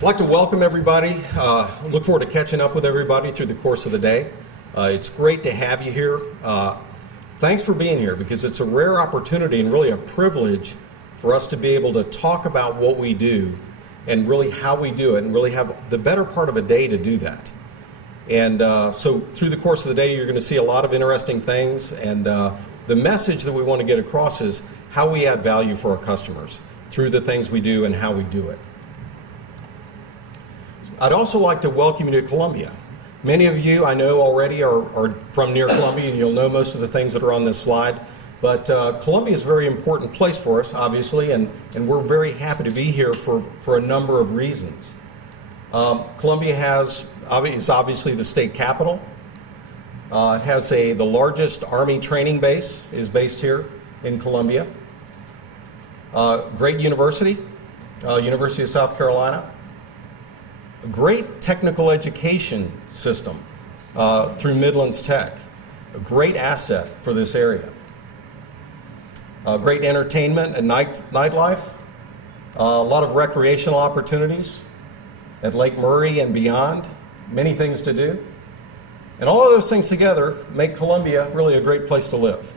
I'd like to welcome everybody. Look forward to catching up with everybody through the course of the day. It's great to have you here. Thanks for being here, because it's a rare opportunity and really a privilege for us to be able to talk about what we do and really how we do it, and really have the better part of a day to do that. And so through the course of the day, you're going to see a lot of interesting things, and the message that we want to get across is how we add value for our customers through the things we do and how we do it. I'd also like to welcome you to Columbia. Many of you I know already are from near Columbia, and you'll know most of the things that are on this slide. But Columbia is a very important place for us, obviously, and we're very happy to be here for a number of reasons. Columbia is obviously the state capital. It has the largest Army training base is based here in Columbia. Great university, University of South Carolina. A great technical education system through Midlands Tech, a great asset for this area. Great entertainment and nightlife, a lot of recreational opportunities at Lake Murray and beyond, many things to do. And all of those things together make Columbia really a great place to live.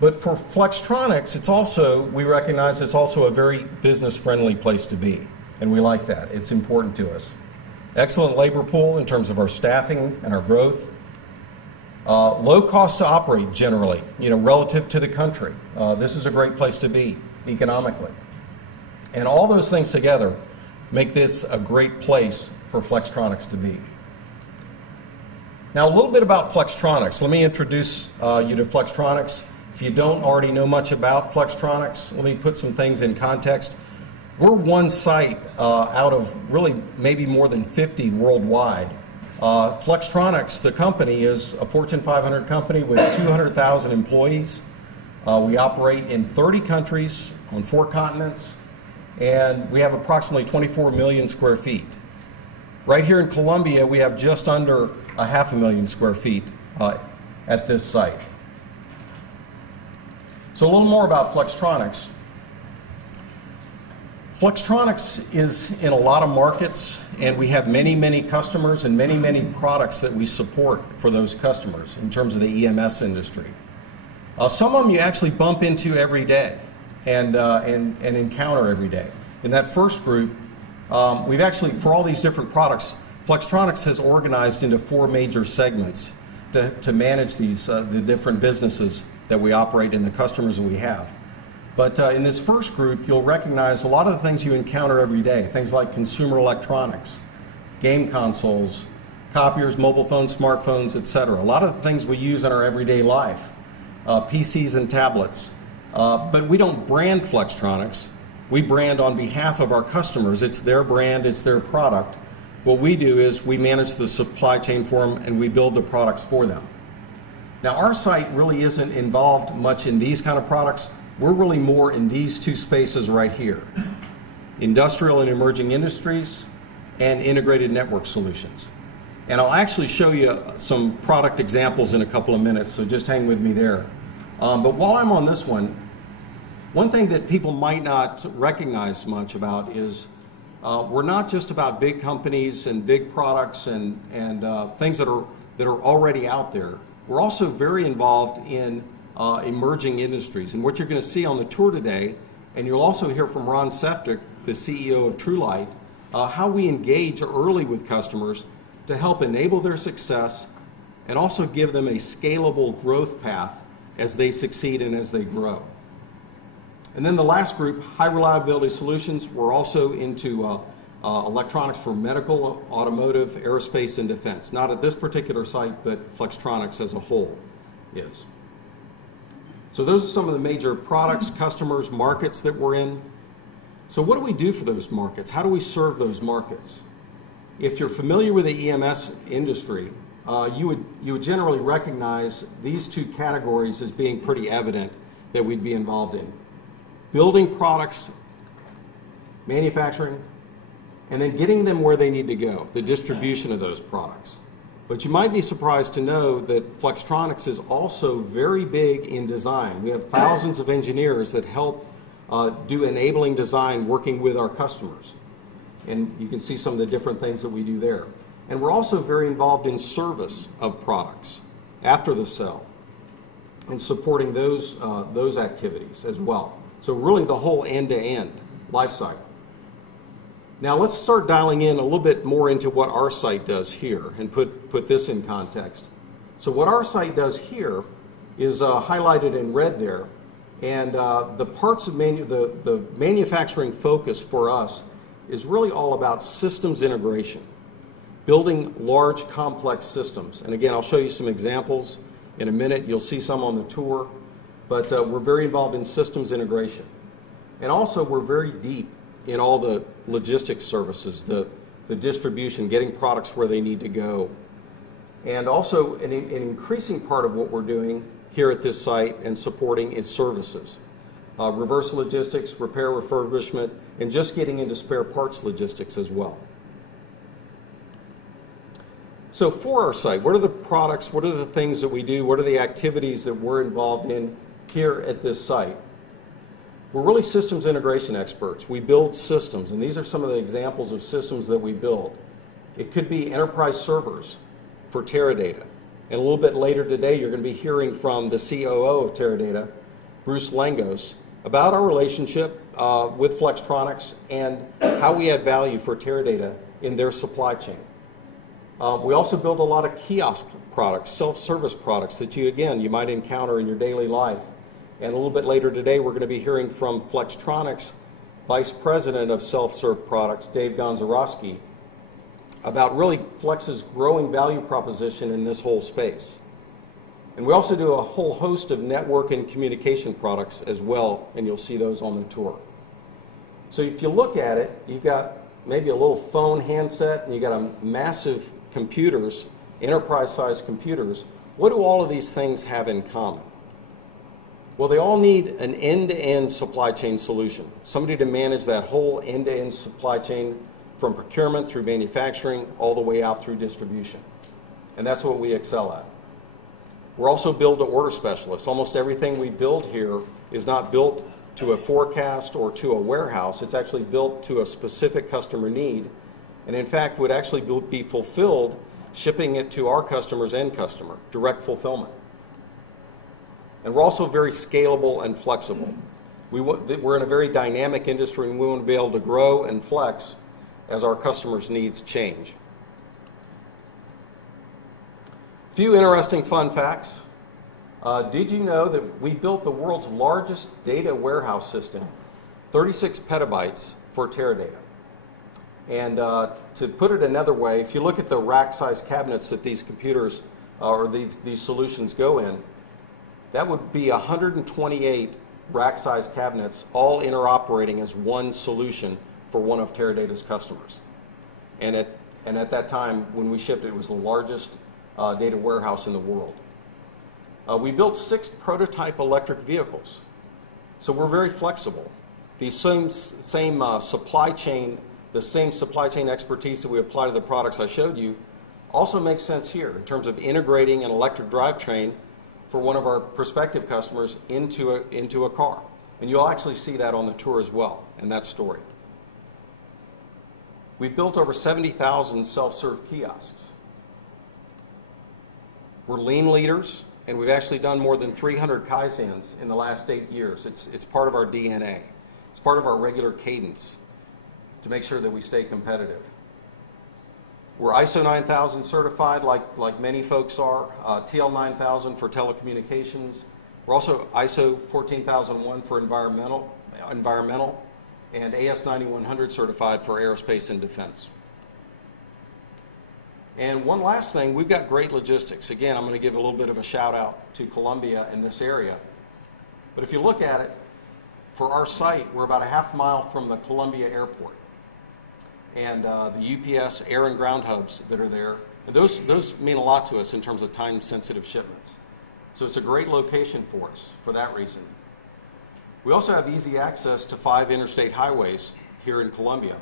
But for Flextronics, we recognize it's also a very business-friendly place to be. And we like that. It's important to us. Excellent labor pool in terms of our staffing and our growth. Low cost to operate generally, relative to the country. This is a great place to be economically. And all those things together make this a great place for Flextronics to be. Now, a little bit about Flextronics. Let me introduce you to Flextronics. If you don't already know much about Flextronics, let me put some things in context. We're one site out of really maybe more than 50 worldwide. Flextronics, the company, is a Fortune 500 company with 200,000 employees. We operate in 30 countries on 4 continents, and we have approximately 24 million square feet. Right here in Columbia, we have just under 500,000 square feet at this site. So a little more about Flextronics. Flextronics is in a lot of markets, and we have many, many customers and many, many products that we support for those customers in terms of the EMS industry. Some of them you actually bump into every day and encounter every day. In that first group, we've actually, for all these different products, Flextronics has organized into 4 major segments to manage these the different businesses that we operate and the customers that we have. But in this first group, you'll recognize a lot of the things you encounter every day, things like consumer electronics, game consoles, copiers, mobile phones, smartphones, etc. A lot of the things we use in our everyday life, PCs and tablets. But we don't brand Flextronics. We brand on behalf of our customers. It's their brand, it's their product. What we do is we manage the supply chain for them, and we build the products for them. Now, our site really isn't involved much in these kind of products. We're really more in these 2 spaces right here: industrial and emerging industries and integrated network solutions. And I'll actually show you some product examples in a couple of minutes, so just hang with me there. But while I'm on this one thing that people might not recognize much about is we're not just about big companies and big products and things that are already out there. We're also very involved in emerging industries. And what you're going to see on the tour today, and you'll also hear from Ron Seftic, the CEO of TrueLight, how we engage early with customers to help enable their success and also give them a scalable growth path as they succeed and as they grow. And then the last group, high reliability solutions. We're also into electronics for medical, automotive, aerospace, and defense. Not at this particular site, but Flextronics as a whole is. So those are some of the major products, customers, markets that we're in. So what do we do for those markets? How do we serve those markets? If you're familiar with the EMS industry, you would generally recognize these 2 categories as being pretty evident that we'd be involved in. Building products, manufacturing, and then getting them where they need to go, the distribution of those products. But you might be surprised to know that Flextronics is also very big in design. We have thousands of engineers that help do enabling design working with our customers. And you can see some of the different things that we do there. And we're also very involved in service of products after the sale and supporting those activities as well. So really the whole end-to-end life cycle. Now let's start dialing in a little bit more into what our site does here and put this in context. So what our site does here is highlighted in red there, and the parts of the manufacturing focus for us is really all about systems integration, building large complex systems. And again, I'll show you some examples in a minute. You'll see some on the tour, but we're very involved in systems integration. And also we're very deep in all the logistics services, the distribution, getting products where they need to go. And also an increasing part of what we're doing here at this site and supporting is services. Reverse logistics, repair, refurbishment, and just getting into spare parts logistics as well. So for our site, what are the products, what are the things that we do, what are the activities that we're involved in here at this site? We're really systems integration experts. We build systems, and these are some of the examples of systems that we build. It could be enterprise servers for Teradata. And a little bit later today, you're going to be hearing from the COO of Teradata, Bruce Langos, about our relationship with Flextronics and how we add value for Teradata in their supply chain. We also build a lot of kiosk products, self-service products that you might encounter in your daily life. And a little bit later today, we're going to be hearing from Flextronics Vice President of Self-Serve Products, Dave Gonzarowski, about really Flex's growing value proposition in this whole space. And we also do a whole host of network and communication products as well, and you'll see those on the tour. So if you look at it, you've got maybe a little phone handset, and you've got a massive computers, enterprise-sized computers. What do all of these things have in common? Well, they all need an end-to-end supply chain solution, somebody to manage that whole end-to-end supply chain from procurement through manufacturing all the way out through distribution. And that's what we excel at. We're also build-to-order specialists. Almost everything we build here is not built to a forecast or to a warehouse. It's actually built to a specific customer need, and in fact would actually be fulfilled shipping it to our customer's end customer, direct fulfillment. And we're also very scalable and flexible. We're in a very dynamic industry, and we want to be able to grow and flex as our customers' needs change. A few interesting fun facts. Did you know that we built the world's largest data warehouse system, 36 petabytes for Teradata? And to put it another way, if you look at the rack-sized cabinets that these computers or these solutions go in, that would be 128 rack-sized cabinets all interoperating as one solution for one of Teradata's customers. And at that time, when we shipped it, it was the largest data warehouse in the world. We built 6 prototype electric vehicles. So we're very flexible. These same supply chain, the same supply chain expertise that we apply to the products I showed you also makes sense here in terms of integrating an electric drivetrain for one of our prospective customers into a car. And you'll actually see that on the tour as well in that story. We've built over 70,000 self-serve kiosks. We're lean leaders, and we've actually done more than 300 Kaizens in the last 8 years. It's part of our DNA. It's part of our regular cadence to make sure that we stay competitive. We're ISO 9000 certified like many folks are, TL 9000 for telecommunications. We're also ISO 14001 for environmental, and AS 9100 certified for aerospace and defense. And one last thing, we've got great logistics. Again, I'm going to give a little bit of a shout out to Columbia in this area. But if you look at it, for our site, we're about a half mile from the Columbia airport. And the UPS air and ground hubs that are there, and those mean a lot to us in terms of time-sensitive shipments. So it's a great location for us for that reason. We also have easy access to 5 interstate highways here in Columbia.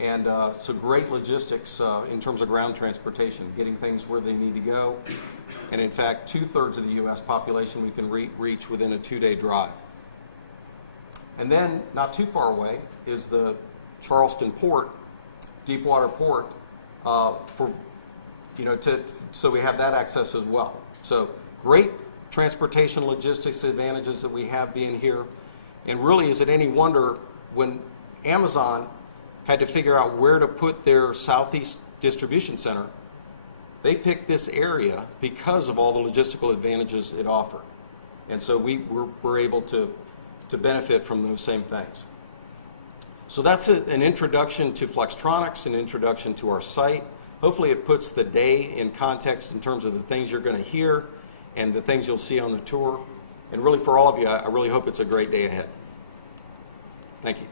And so great logistics in terms of ground transportation, getting things where they need to go. And in fact, 2/3 of the U.S. population we can reach within a 2-day drive. And then, not too far away, is the Charleston Port Deepwater Port so we have that access as well. So great transportation logistics advantages that we have being here. And really, is it any wonder when Amazon had to figure out where to put their Southeast distribution center, they picked this area because of all the logistical advantages it offered. And so we're able to benefit from those same things. So that's an introduction to Flextronics, an introduction to our site. Hopefully it puts the day in context in terms of the things you're going to hear and the things you'll see on the tour. And really for all of you, I really hope it's a great day ahead. Thank you.